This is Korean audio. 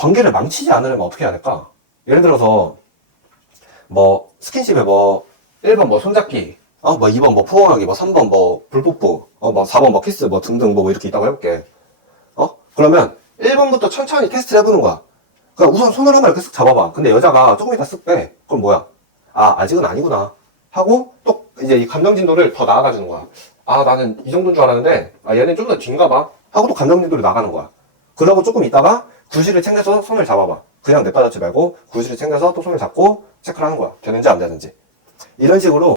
관계를 망치지 않으려면 어떻게 해야 될까? 예를 들어서 뭐 스킨십에 뭐 1번 뭐 손잡기, 뭐 2번 뭐 포옹하기, 뭐 3번 뭐 불뽀뽀, 뭐 4번 뭐 키스 뭐 등등 뭐 이렇게 있다고 해볼게. 그러면 1번부터 천천히 테스트를 해보는 거야. 그러니까 우선 손을 한번 이렇게 쓱 잡아봐. 근데 여자가 조금 이따 쓱 빼. 그럼 뭐야? 아직은 아니구나 하고 또 이제 이 감정 진도를 더 나아가 주는 거야. 나는 이 정도인 줄 알았는데 얘는 좀 더 뒤인가 봐 하고 또 감정 진도를 나가는 거야. 그러고 조금 있다가 구실을 챙겨서 손을 잡아봐. 그냥 내빠놓지 말고 구실을 챙겨서 또 손을 잡고 체크를 하는 거야. 되는지 안 되는지. 이런 식으로